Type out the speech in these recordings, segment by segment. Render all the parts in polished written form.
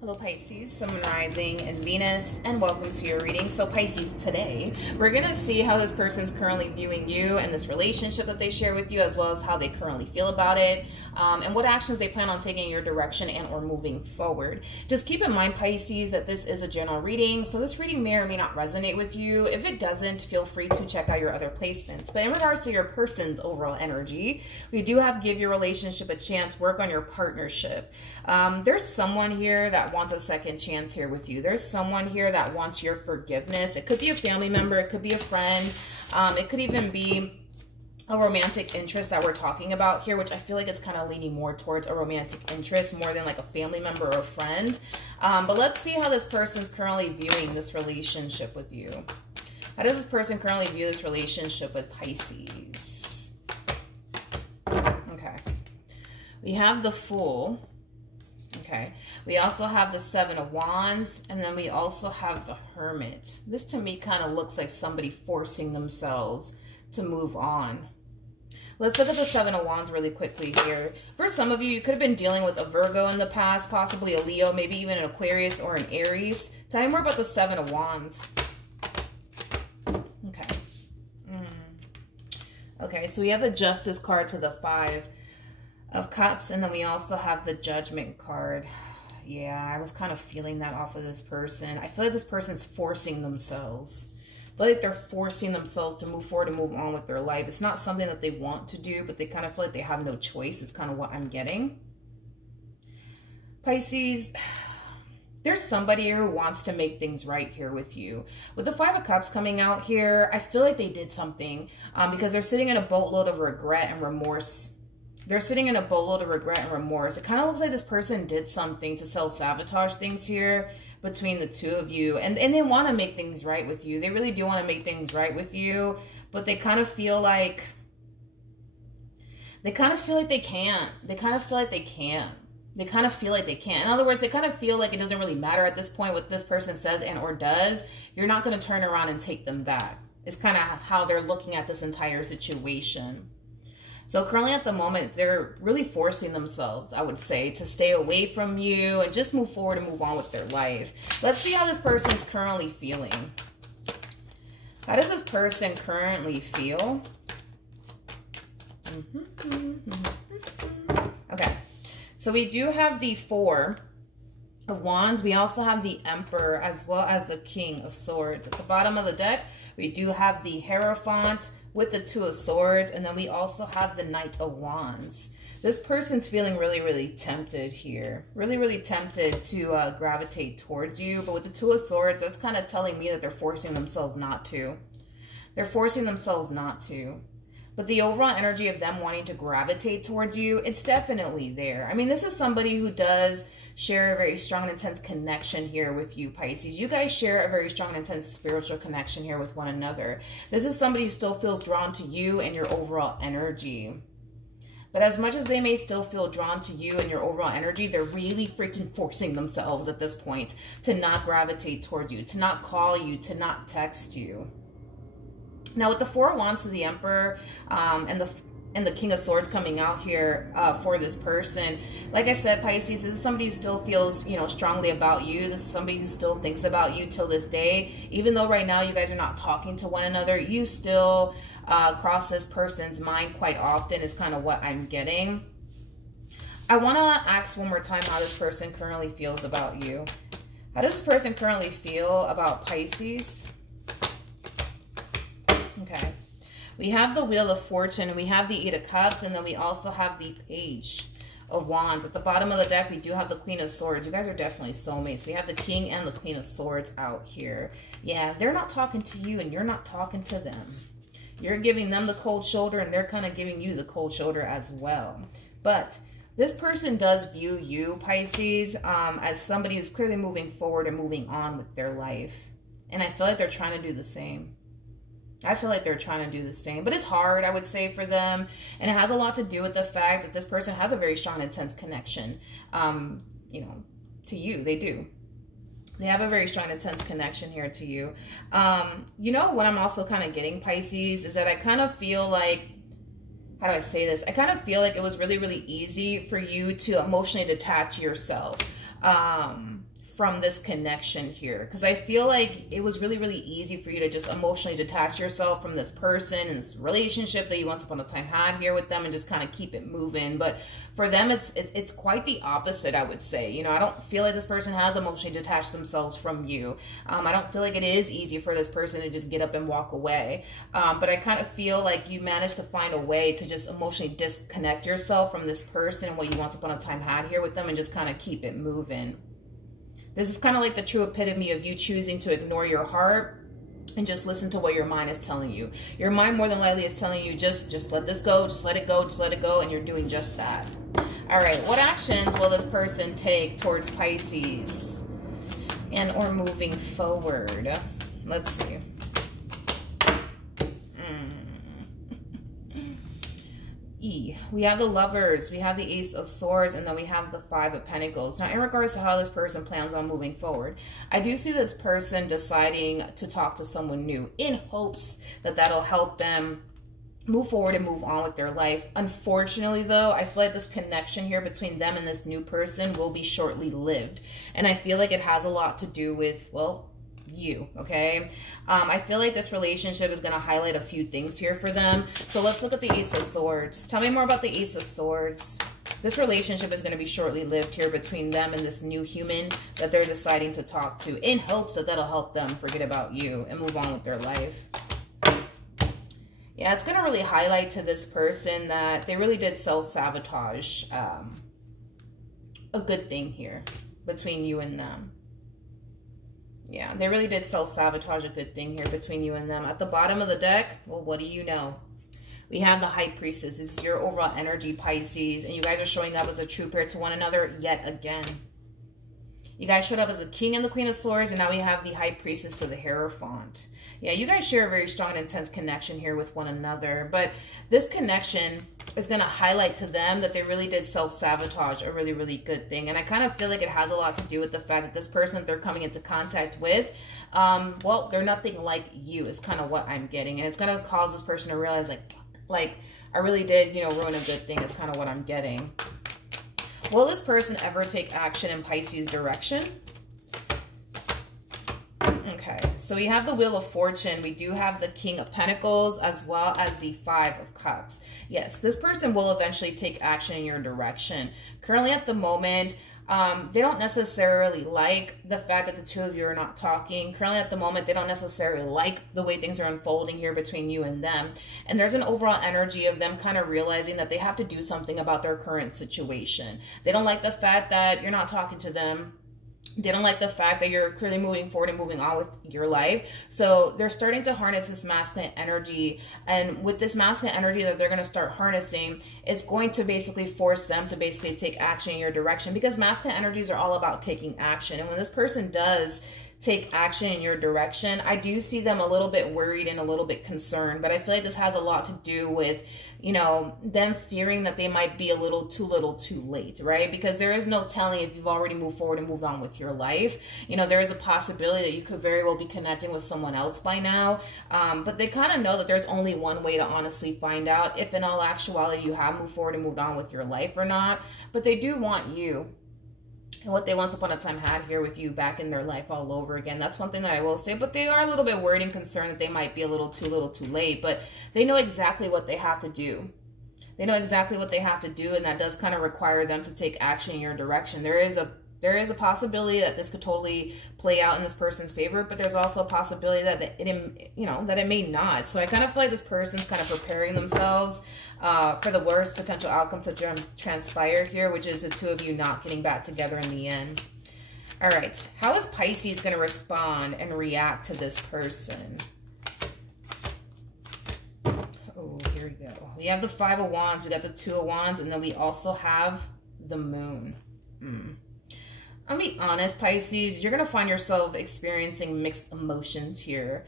Hello Pisces, Sun, Rising, and Venus, and welcome to your reading. So Pisces, today we're going to see how this person's currently viewing you and this relationship that they share with you, as well as how they currently feel about it, and what actions they plan on taking in your direction and or moving forward. Just keep in mind, Pisces, that this is a general reading, so this reading may or may not resonate with you. If it doesn't, feel free to check out your other placements. But in regards to your person's overall energy, we do have give your relationship a chance, work on your partnership. There's someone here that wants a second chance here with you. There's someone here that wants your forgiveness. It could be a family member, it could be a friend, it could even be a romantic interest that we're talking about here, which I feel like it's kind of leaning more towards a romantic interest more than like a family member or a friend. But let's see how this person's currently viewing this relationship with you. How does this person currently view this relationship with Pisces? Okay. We have the Fool. Okay, we also have the Seven of Wands, and then we also have the Hermit. This to me kind of looks like somebody forcing themselves to move on. Let's look at the Seven of Wands really quickly here. For some of you, you could have been dealing with a Virgo in the past, possibly a Leo, maybe even an Aquarius or an Aries. Tell me more about the Seven of Wands. Okay. Okay, so we have the Justice card to the Five of Cups, and then we also have the Judgment card. Yeah, I was kind of feeling that off of this person. I feel like this person's forcing themselves. I feel like they're forcing themselves to move forward and move on with their life. It's not something that they want to do, but they kind of feel like they have no choice. It's kind of what I'm getting. Pisces, there's somebody here who wants to make things right here with you. With the Five of Cups coming out here, I feel like they did something because they're sitting in a boatload of regret and remorse. They're sitting in a boatload of regret and remorse. It kind of looks like this person did something to self-sabotage things here between the two of you. And they want to make things right with you. They really do want to make things right with you. But they kind of feel like... they kind of feel like they can't. They kind of feel like they can't. They kind of feel like they can't. In other words, they kind of feel like it doesn't really matter at this point what this person says and or does. You're not going to turn around and take them back. It's kind of how they're looking at this entire situation. So currently at the moment, they're really forcing themselves, I would say, to stay away from you and just move forward and move on with their life. Let's see how this person's currently feeling. How does this person currently feel? Okay, so we do have the Four of Wands. We also have the Emperor as well as the King of Swords. At the bottom of the deck, we do have the Hierophant with the Two of Swords, and then we also have the Knight of Wands. This person's feeling really, really tempted here. Really, really tempted to gravitate towards you. But with the Two of Swords, that's kind of telling me that they're forcing themselves not to. They're forcing themselves not to. But the overall energy of them wanting to gravitate towards you, it's definitely there. I mean, this is somebody who does share a very strong and intense connection here with you, Pisces. You guys share a very strong and intense spiritual connection here with one another. This is somebody who still feels drawn to you and your overall energy. But as much as they may still feel drawn to you and your overall energy, they're really freaking forcing themselves at this point to not gravitate toward you, to not call you, to not text you. Now with the Four of Wands to the Emperor and the King of Swords coming out here for this person, like I said, Pisces, this is somebody who still feels, you know, strongly about you. This is somebody who still thinks about you till this day. Even though right now you guys are not talking to one another, you still cross this person's mind quite often is kind of what I'm getting. I want to ask one more time how this person currently feels about you. How does this person currently feel about Pisces? Okay. We have the Wheel of Fortune, and we have the Eight of Cups, and then we also have the Page of Wands. At the bottom of the deck, we do have the Queen of Swords. You guys are definitely soulmates. We have the King and the Queen of Swords out here. Yeah, they're not talking to you, and you're not talking to them. You're giving them the cold shoulder, and they're kind of giving you the cold shoulder as well. But this person does view you, Pisces, as somebody who's clearly moving forward and moving on with their life. And I feel like they're trying to do the same. I feel like they're trying to do the same, but it's hard, I would say, for them. And it has a lot to do with the fact that this person has a very strong, intense connection, you know, to you. They do. They have a very strong, intense connection here to you. You know, what I'm also kind of getting, Pisces, is that I kind of feel like how do I say this? I kind of feel like it was really, really easy for you to emotionally detach yourself from this connection here, because I feel like it was really, really easy for you to just emotionally detach yourself from this person and this relationship that you once upon a time had here with them and just kind of keep it moving. But for them, it's quite the opposite, I would say. You know, I don't feel like this person has emotionally detached themselves from you. I don't feel like it is easy for this person to just get up and walk away. But I kind of feel like you managed to find a way to just emotionally disconnect yourself from this person and what you once upon a time had here with them and just kind of keep it moving. This is kind of like the true epitome of you choosing to ignore your heart and just listen to what your mind is telling you. Your mind more than likely is telling you, just let this go, just let it go, just let it go, and you're doing just that. All right, what actions will this person take towards Pisces and or moving forward? Let's see. We have the Lovers, we have the Ace of Swords, and then we have the Five of Pentacles. Now, in regards to how this person plans on moving forward, I do see this person deciding to talk to someone new in hopes that that'll help them move forward and move on with their life. Unfortunately, though, I feel like this connection here between them and this new person will be shortly lived. And I feel like it has a lot to do with, well, you, okay? I feel like this relationship is going to highlight a few things here for them. So let's look at the Ace of Swords. Tell me more about the Ace of Swords. This relationship is going to be shortly lived here between them and this new human that they're deciding to talk to in hopes that that'll help them forget about you and move on with their life. Yeah, it's going to really highlight to this person that they really did self-sabotage a good thing here between you and them. Yeah, they really did self-sabotage a good thing here between you and them. At the bottom of the deck, well, what do you know? We have the High Priestess. This is your overall energy, Pisces. And you guys are showing up as a true pair to one another yet again. You guys showed up as a King and the Queen of Swords. And now we have the High Priestess of the Hierophant. Yeah, you guys share a very strong and intense connection here with one another. But this connection is going to highlight to them that they really did self-sabotage a really, really good thing. And I kind of feel like it has a lot to do with the fact that this person they're coming into contact with, well, they're nothing like you is kind of what I'm getting. And it's going to cause this person to realize, like I really did, you know, ruin a good thing is kind of what I'm getting. Will this person ever take action in Pisces' direction? Okay, so we have the Wheel of Fortune. We do have the King of Pentacles as well as the Five of Cups. Yes, this person will eventually take action in your direction. Currently at the moment, they don't necessarily like the fact that the two of you are not talking. Currently at the moment, they don't necessarily like the way things are unfolding here between you and them. And there's an overall energy of them kind of realizing that they have to do something about their current situation. They don't like the fact that you're not talking to them. They don't like the fact that you're clearly moving forward and moving on with your life. So they're starting to harness this masculine energy. And with this masculine energy that they're going to start harnessing, it's going to basically force them to basically take action in your direction, because masculine energies are all about taking action. And when this person does take action in your direction, I do see them a little bit worried and a little bit concerned. But I feel like this has a lot to do with, you know, them fearing that they might be a little too late, right? Because there is no telling if you've already moved forward and moved on with your life. You know, there is a possibility that you could very well be connecting with someone else by now. But they kind of know that there's only one way to honestly find out if in all actuality you have moved forward and moved on with your life or not. But they do want you and what they once upon a time had here with you back in their life all over again. That's one thing that I will say. But they are a little bit worried and concerned that they might be a little too late. But they know exactly what they have to do. They know exactly what they have to do, and that does kind of require them to take action in your direction. There is a possibility that this could totally play out in this person's favor, but there's also a possibility that it may not. So I kind of feel like this person's kind of preparing themselves for the worst potential outcome to transpire here, which is the two of you not getting back together in the end. All right, how is Pisces going to respond and react to this person? Oh, here we go. We have the Five of Wands, we got the Two of Wands, and then we also have the Moon. I'll be honest, Pisces, you're going to find yourself experiencing mixed emotions here.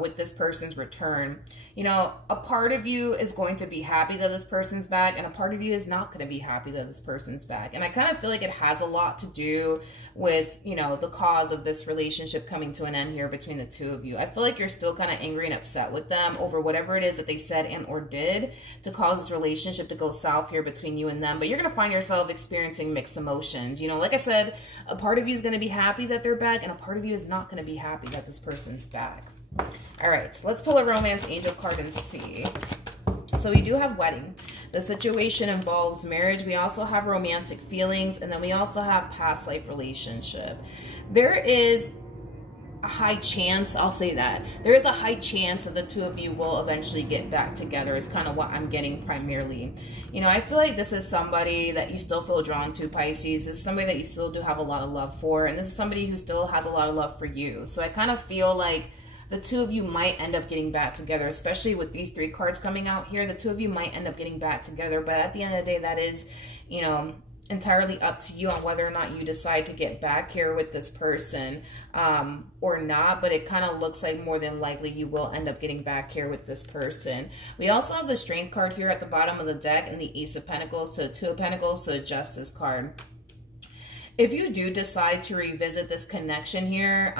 with this person's return. You know, a part of you is going to be happy that this person's back, and a part of you is not going to be happy that this person's back. And I kind of feel like it has a lot to do with, you know, the cause of this relationship coming to an end here between the two of you. I feel like you're still kind of angry and upset with them over whatever it is that they said and or did to cause this relationship to go south here between you and them. But you're going to find yourself experiencing mixed emotions. You know, like I said, a part of you is going to be happy that they're back, and a part of you is not going to be happy that this person's back. All right, so let's pull a romance angel card and see. So we do have wedding. The situation involves marriage. We also have romantic feelings, and then we also have past life relationship. There is a high chance, I'll say that, there is a high chance that the two of you will eventually get back together is kind of what I'm getting primarily. You know, I feel like this is somebody that you still feel drawn to, Pisces. This is somebody that you still do have a lot of love for, and this is somebody who still has a lot of love for you. So I kind of feel like the two of you might end up getting back together, especially with these 3 cards coming out here. The two of you might end up getting back together, but at the end of the day, that is, you know, entirely up to you on whether or not you decide to get back here with this person or not. But it kind of looks like more than likely you will end up getting back here with this person. We also have the Strength card here at the bottom of the deck, and the Ace of Pentacles, so 2 of Pentacles, so Justice card. If you do decide to revisit this connection here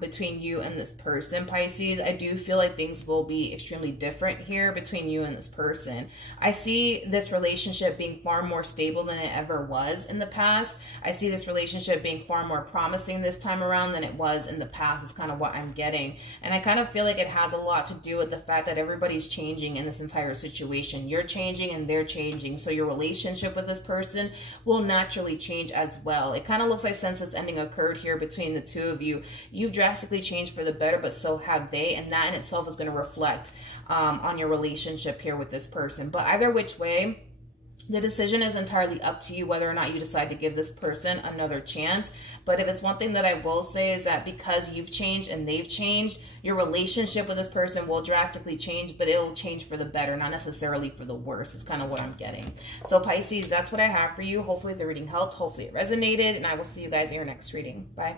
between you and this person, Pisces, I do feel like things will be extremely different here between you and this person. I see this relationship being far more stable than it ever was in the past. I see this relationship being far more promising this time around than it was in the past is kind of what I'm getting. And I kind of feel like it has a lot to do with the fact that everybody's changing in this entire situation. You're changing and they're changing. So your relationship with this person will naturally change as well. It kind of looks like since this ending occurred here between the two of you, you've drastically changed for the better, but so have they. And that in itself is going to reflect on your relationship here with this person. But either which way, the decision is entirely up to you whether or not you decide to give this person another chance. But if it's one thing that I will say is that because you've changed and they've changed, your relationship with this person will drastically change, but it'll change for the better, not necessarily for the worse. Is kind of what I'm getting. So Pisces, that's what I have for you. Hopefully the reading helped. Hopefully it resonated, and I will see you guys in your next reading. Bye.